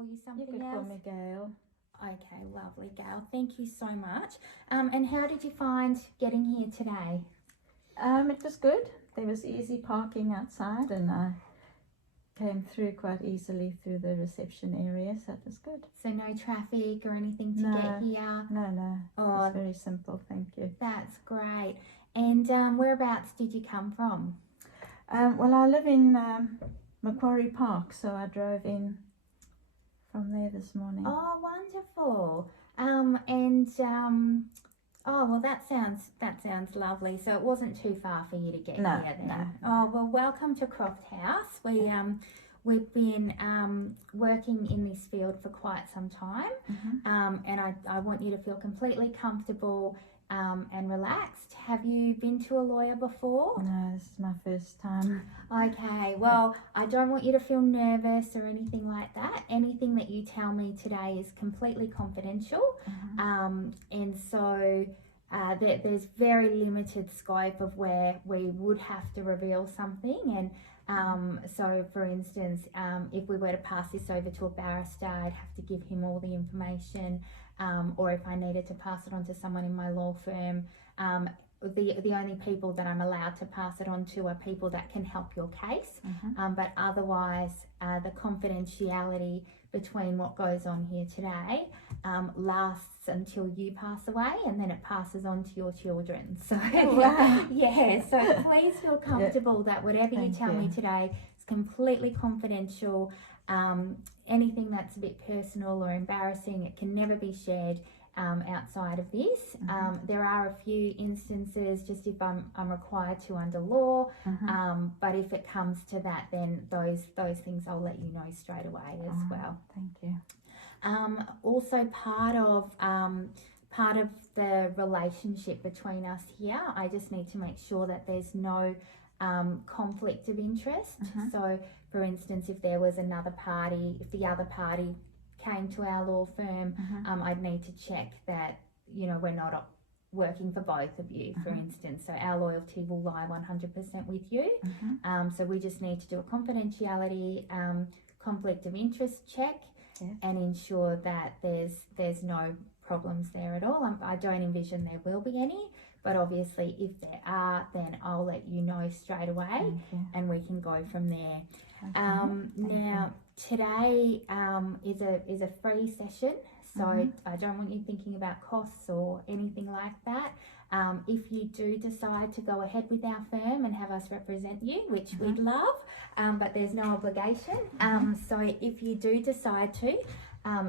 call you something You could else? call me Gail. Okay, lovely, Gail. Thank you so much. And how did you find getting here today? It was good. There was easy parking outside, and I came through quite easily through the reception area, so it was good. So no traffic or anything to No. get here? No. Oh, It's very simple, thank you. that's great. And whereabouts did you come from? Well, I live in Macquarie Park, so I drove in from there this morning. Oh, wonderful. Oh, well, that sounds lovely. So it wasn't too far for you to get No, here then. no. Oh, well, welcome to Croft House. We've been working in this field for quite some time, and I want you to feel completely comfortable and relaxed. Have you been to a lawyer before? No, this is my first time. Okay, well, I don't want you to feel nervous or anything like that. Anything that you tell me today is completely confidential. And so there's very limited scope of where we would have to reveal something. And so, for instance, if we were to pass this over to a barrister, I'd have to give him all the information. Or if I needed to pass it on to someone in my law firm, the only people that I'm allowed to pass it on to are people that can help your case. But otherwise, the confidentiality between what goes on here today lasts until you pass away, and then it passes on to your children. So Wow. yeah, so please feel comfortable that whatever you Thank tell me you. today is completely confidential. Anything that's a bit personal or embarrassing, it can never be shared outside of this. There are a few instances just if I'm required to under law, but if it comes to that, then those things I'll let you know straight away as well. Thank you. Also part of the relationship between us here, I just need to make sure that there's no conflict of interest. So for instance, if there was another party, if the other party came to our law firm, I'd need to check that, you know, we're not working for both of you, for instance. So our loyalty will lie 100% with you. So we just need to do a confidentiality conflict of interest check and ensure that there's no problems there at all. I don't envision there will be any, but obviously if there are, then I'll let you know straight away and we can go from there. Now today is a free session, so I don't want you thinking about costs or anything like that. If you do decide to go ahead with our firm and have us represent you, which we'd love, but there's no obligation. So if you do decide to,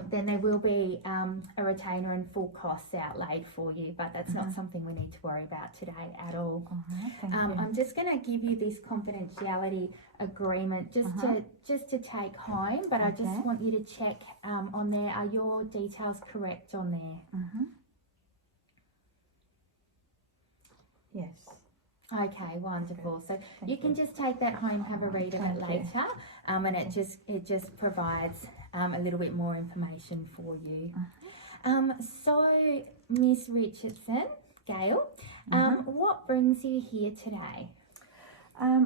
then there will be a retainer and full costs outlaid for you, but that's not something we need to worry about today at all. Thank you. I'm just going to give you this confidentiality agreement just to take home, but I just want you to check on there, are your details correct on there? Yes. Okay, wonderful. So you can just take that home, have a read of it later, and it just provides a little bit more information for you. So Miss Richardson, Gail, what brings you here today?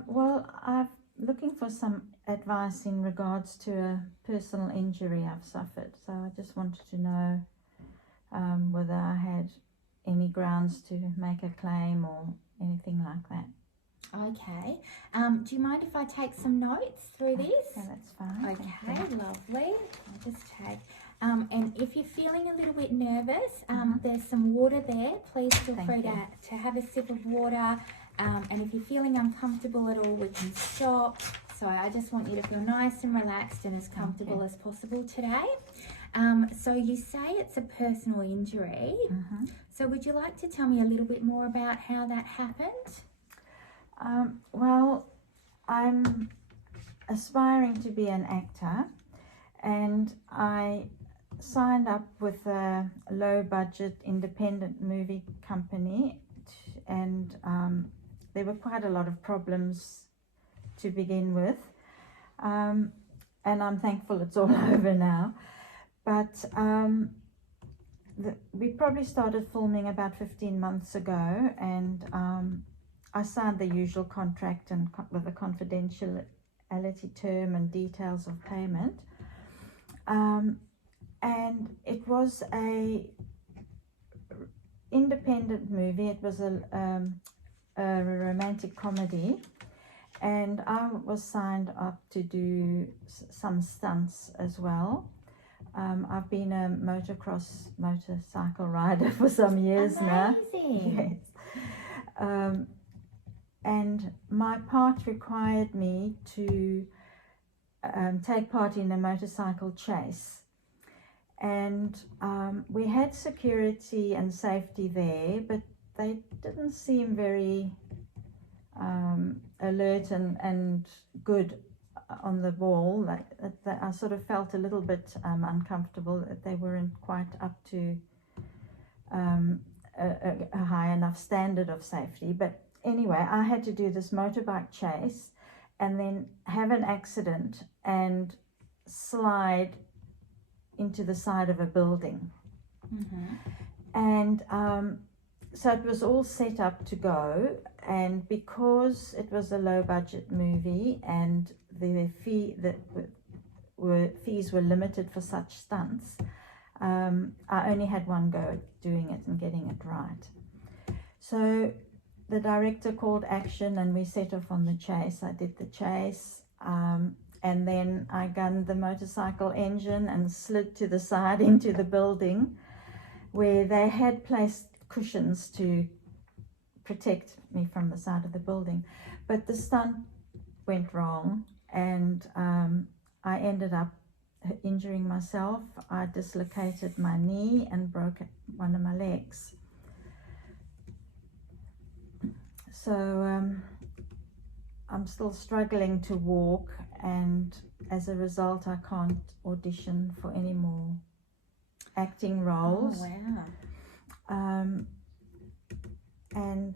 Well, I'm looking for some advice in regards to a personal injury I've suffered. So I just wanted to know whether I had any grounds to make a claim or anything like that. Okay. Do you mind if I take some notes through this? Okay, that's fine. Okay, lovely. I'll just take. And if you're feeling a little bit nervous, there's some water there. Please feel free to have a sip of water. And if you're feeling uncomfortable at all, we can stop. So I just want you to feel nice and relaxed and as comfortable as possible today. So you say it's a personal injury. So would you like to tell me a little bit more about how that happened? Well, I'm aspiring to be an actor, and I signed up with a low-budget independent movie company, and there were quite a lot of problems to begin with, and I'm thankful it's all over now. But we probably started filming about 15 months ago, and I signed the usual contract and with a confidentiality term and details of payment. And it was a independent movie. It was a romantic comedy, and I was signed up to do some stunts as well. I've been a motorcycle rider for some years now. Amazing. Yes. And my part required me to take part in a motorcycle chase. And we had security and safety there, but they didn't seem very alert and good on the ball. I sort of felt a little bit uncomfortable that they weren't quite up to a high enough standard of safety. But anyway, I had to do this motorbike chase and then have an accident and slide into the side of a building. And so it was all set up to go, and because it was a low budget movie and the fees were limited for such stunts, I only had one go at doing it and getting it right. So the director called action and we set off on the chase. I did the chase, and then I gunned the motorcycle engine and slid to the side into the building, where they had placed cushions to protect me from the side of the building. But the stunt went wrong, and I ended up injuring myself. I dislocated my knee and broke one of my legs. So I'm still struggling to walk, and as a result I can't audition for any more acting roles. Oh, wow. And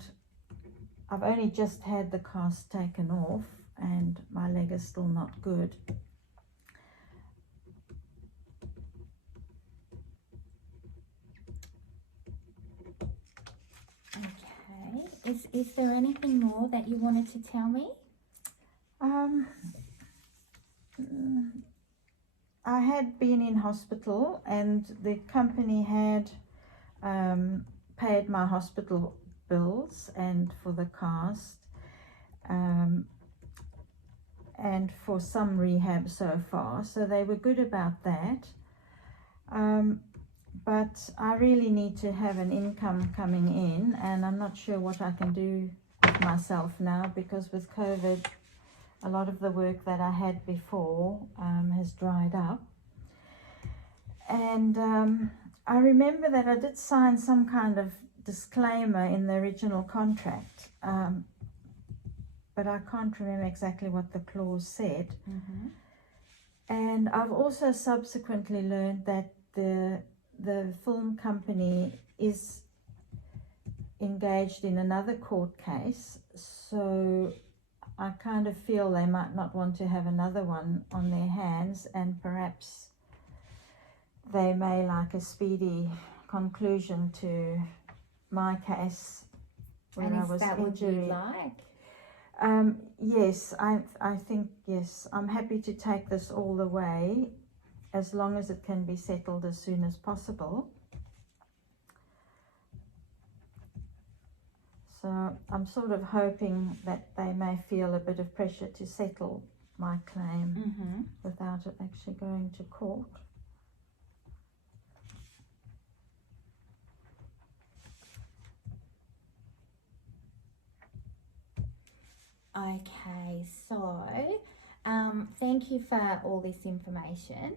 I've only just had the cast taken off and my leg is still not good. Okay. Is there anything more that you wanted to tell me? I had been in hospital and the company had paid my hospital bills and for the cast, and for some rehab so far, so they were good about that. But I really need to have an income coming in, and I'm not sure what I can do with myself now, because with COVID a lot of the work that I had before has dried up. And I remember that I did sign some kind of disclaimer in the original contract, but I can't remember exactly what the clause said. And I've also subsequently learned that the film company is engaged in another court case, so I kind of feel they might not want to have another one on their hands, and perhaps they may like a speedy conclusion to my case where And I is was that what injured. you'd like? Yes, I think yes. I'm happy to take this all the way, as long as it can be settled as soon as possible. So I'm sort of hoping that they may feel a bit of pressure to settle my claim without it actually going to court. Okay, so thank you for all this information.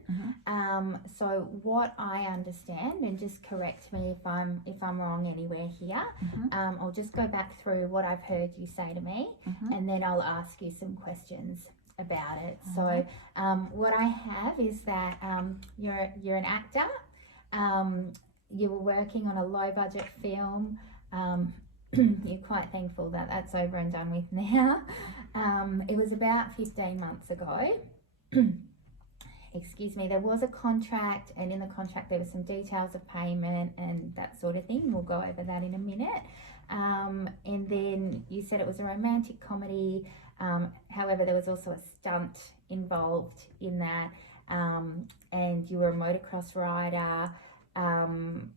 So what I understand, and just correct me if I'm wrong anywhere here, I'll just go back through what I've heard you say to me, and then I'll ask you some questions about it. So what I have is that you're an actor. You were working on a low budget film. You're quite thankful that that's over and done with now. It was about 15 months ago. Excuse me. There was a contract, and in the contract there were some details of payment and that sort of thing. We'll go over that in a minute. And then you said it was a romantic comedy. However, there was also a stunt involved in that. and you were a motocross rider, and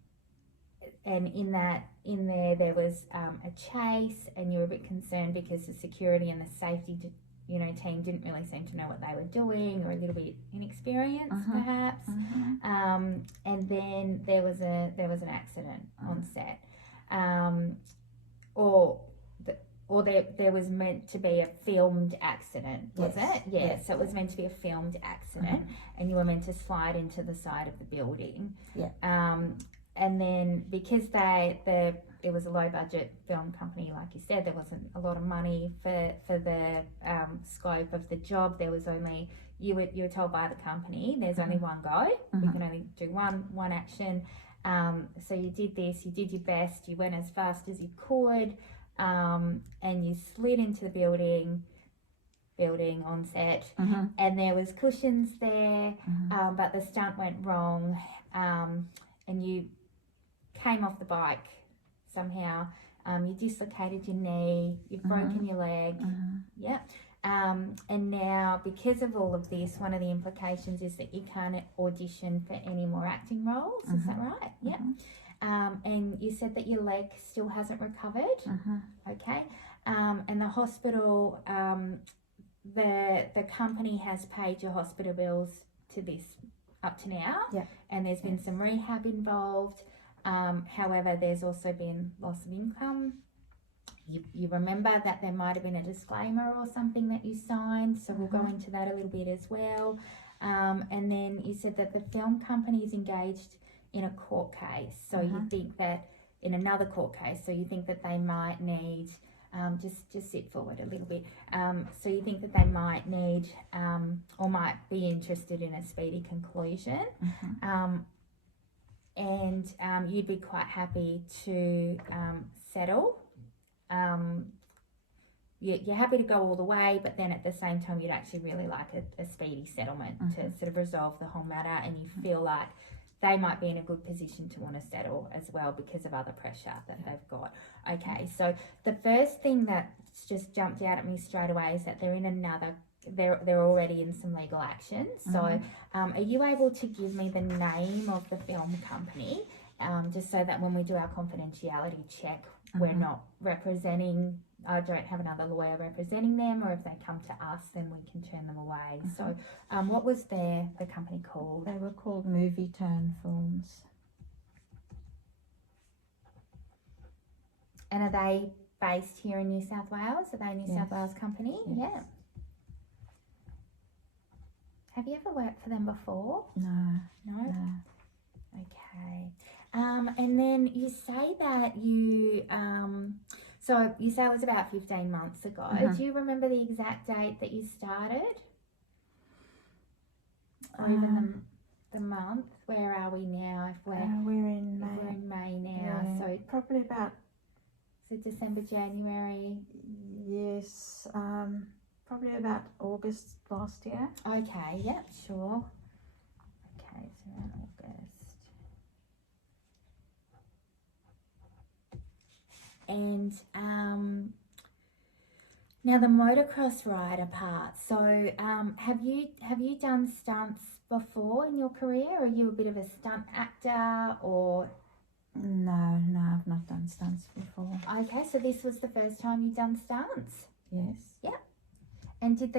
in there was a chase, and you were a bit concerned because the security and the safety team didn't really seem to know what they were doing, or a little bit inexperienced perhaps. And then there was an accident on set, or there was meant to be a filmed accident, was it? Yes. So it was meant to be a filmed accident, and you were meant to slide into the side of the building. And then because it was a low budget film company, like you said, there wasn't a lot of money for the scope of the job. There was only, you were told by the company, there's only one go. We can only do one action. So you did this, you did your best, you went as fast as you could, and you slid into the building on set, and there was cushions there, but the stunt went wrong, and you came off the bike somehow. You dislocated your knee, you've broken your leg. And now, because of all of this, one of the implications is that you can't audition for any more acting roles. Is that right? And you said that your leg still hasn't recovered. Okay. And the hospital, the company has paid your hospital bills up to now. And there's been some rehab involved. However, there's also been loss of income. You remember that there might have been a disclaimer or something that you signed, so we'll go into that a little bit as well. And then you said that the film company is engaged in a court case, so you think that in another court case, so you think that they might need, just sit forward a little bit, so you think that they might need or might be interested in a speedy conclusion. And you'd be quite happy to settle. You're happy to go all the way, but then at the same time you'd actually really like a speedy settlement to sort of resolve the whole matter, and you feel like they might be in a good position to want to settle as well because of other pressure that they've got. Okay, so the first thing that's just jumped out at me straight away is that they're already in some legal action. So are you able to give me the name of the film company, just so that when we do our confidentiality check, we're not representing, I don't have another lawyer representing them, or if they come to us, then we can turn them away. So what was the company called? They were called Movie Turn Films. And are they based here in New South Wales? Are they a New South Wales company? Yes. Yeah. Have you ever worked for them before? No. Okay. And then you say that you, so you say it was about 15 months ago. Do you remember the exact date that you started? Or even the month? Where are we now? If we're in May. We're in May now. Yeah, So probably about, so December, January. yes, probably about August last year. Okay, yep, sure. Okay, so around August. And now the motocross rider part. So have you done stunts before in your career? Or are you a bit of a stunt actor, or? No, I've not done stunts before. Okay, so this was the first time you've done stunts? Yes. Yep. And did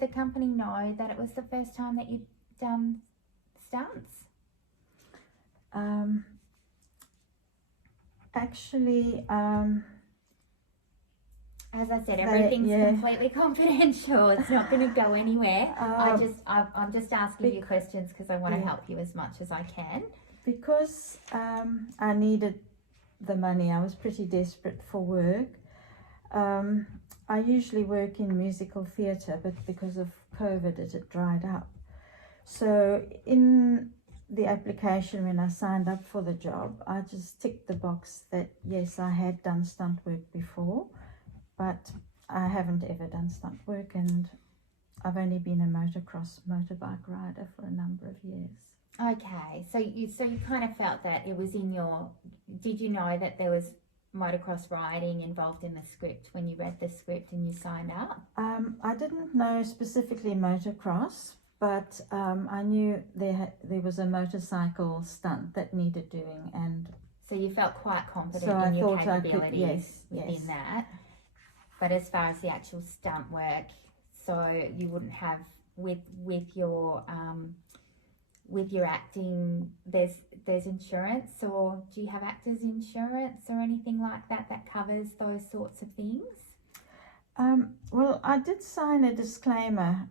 the company know that it was the first time that you'd done stunts? Actually, as I said, everything's completely confidential. It's not going to go anywhere. I'm just asking you questions because I want to help you as much as I can. Because I needed the money, I was pretty desperate for work. I usually work in musical theatre, but because of COVID it had dried up. So in the application, when I signed up for the job, I just ticked the box that yes, I had done stunt work before, but I haven't ever done stunt work, and I've only been a motorbike rider for a number of years. Okay, so you kind of felt that it was in your, did you know that there was motocross riding involved in the script when you read the script and you signed up? I didn't know specifically motocross, but I knew there was a motorcycle stunt that needed doing, and So you felt quite confident so I in your thought I could, capabilities yes. within that. But as far as the actual stunt work, so you wouldn't have with your acting, there's insurance, or do you have actors insurance or anything like that that covers those sorts of things? Well, I did sign a disclaimer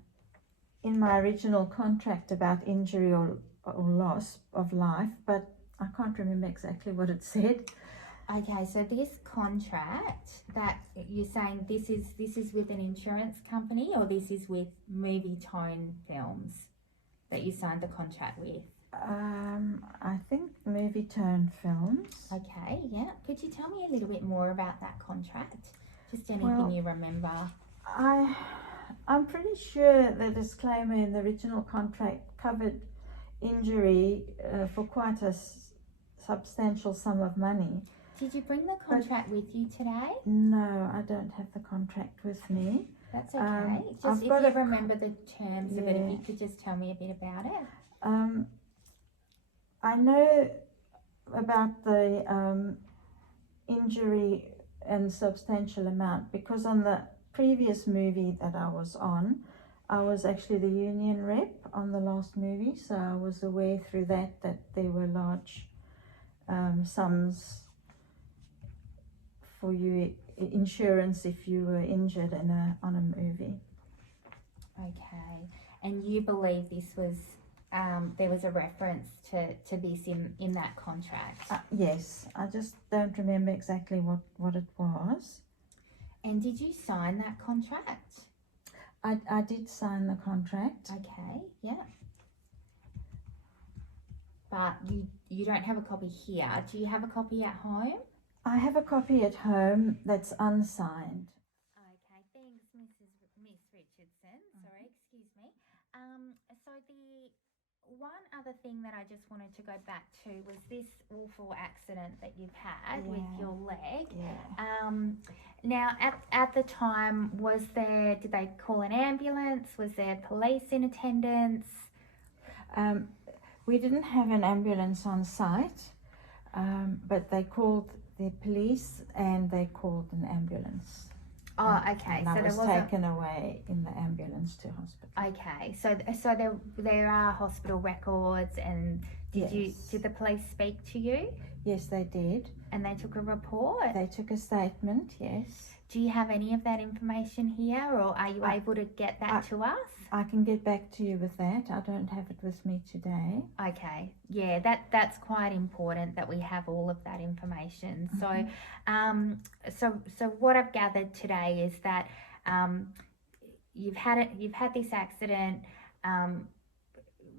in my original contract about injury or loss of life, but I can't remember exactly what it said. Okay, so this contract that you're saying, this is with an insurance company, or this is with Movie Tone Films that you signed the contract with? I think Movie Tone Films. Okay, yeah. Could you tell me a little bit more about that contract? Just anything you remember. I'm pretty sure the disclaimer in the original contract covered injury for quite a substantial sum of money. Did you bring the contract with you today? No, I don't have the contract with me. That's okay. Just if you remember the terms of it, if you could just tell me a bit about it. I know about the injury and substantial amount because on the previous movie that I was on, I was actually the union rep on the last movie, so I was aware through that there were large sums for you insurance if you were injured on a movie. Okay, and you believe this was there was a reference to this in that contract? Yes, I just don't remember exactly what it was. And did you sign that contract? I did sign the contract. Okay, yeah. But you don't have a copy here. Do you have a copy at home? I have a copy at home that's unsigned. Okay, thanks, Miss Richardson. Sorry, excuse me. So the one other thing that I just wanted to go back to was this awful accident that you've had with your leg. Yeah. Now, at the time, did they call an ambulance? Was there police in attendance? We didn't have an ambulance on site, but they called the police and they called an ambulance. Oh, okay. And I was taken away in the ambulance to hospital. Okay, so there are hospital records, and did the police speak to you? Yes, they did. And they took a report? They took a statement, yes. Do you have any of that information here, or are you able to get that to us? I can get back to you with that. I don't have it with me today. Okay, yeah, that's quite important that we have all of that information. Mm-hmm. So what I've gathered today is that you've had this accident.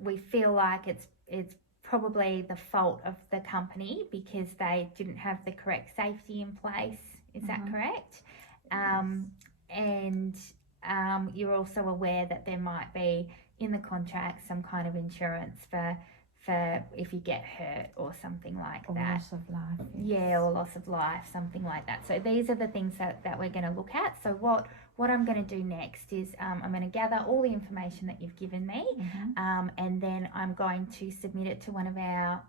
We feel like it's probably the fault of the company because they didn't have the correct safety in place. Is that correct? And you're also aware that there might be in the contract some kind of insurance for if you get hurt or something like that. Or loss of life. Yes. Yeah, or loss of life, something like that. So these are the things that we're going to look at. So what I'm going to do next is I'm going to gather all the information that you've given me, and then I'm going to submit it to one of our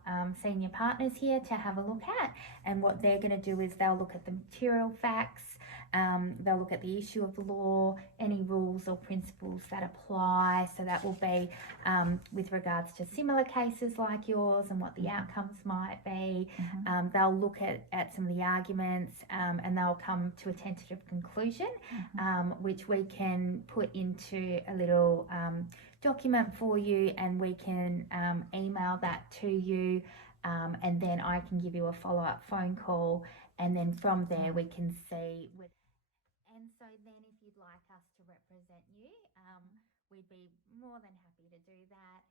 senior partners here to have a look at. And what they're going to do is they'll look at the material facts, they'll look at the issue of the law, any rules or principles that apply. So that will be with regards to similar cases like yours and what the outcomes might be. They'll look at some of the arguments, and they'll come to a tentative conclusion, which we can put into a little document for you, and we can email that to you, and then I can give you a follow-up phone call, and then from there we can see. And so then if you'd like us to represent you, we'd be more than happy to do that.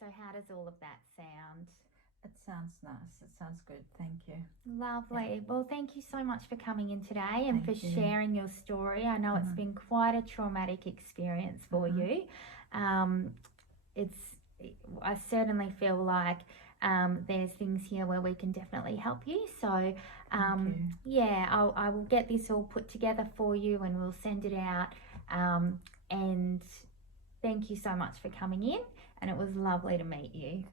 So how does all of that sound? It sounds nice. It sounds good. Thank you. Lovely. Yeah. Well, thank you so much for coming in today and Thank for you. sharing your story. I know it's been quite a traumatic experience for you. I certainly feel like there's things here where we can definitely help you. So yeah, I will get this all put together for you, and we'll send it out. And thank you so much for coming in, and it was lovely to meet you.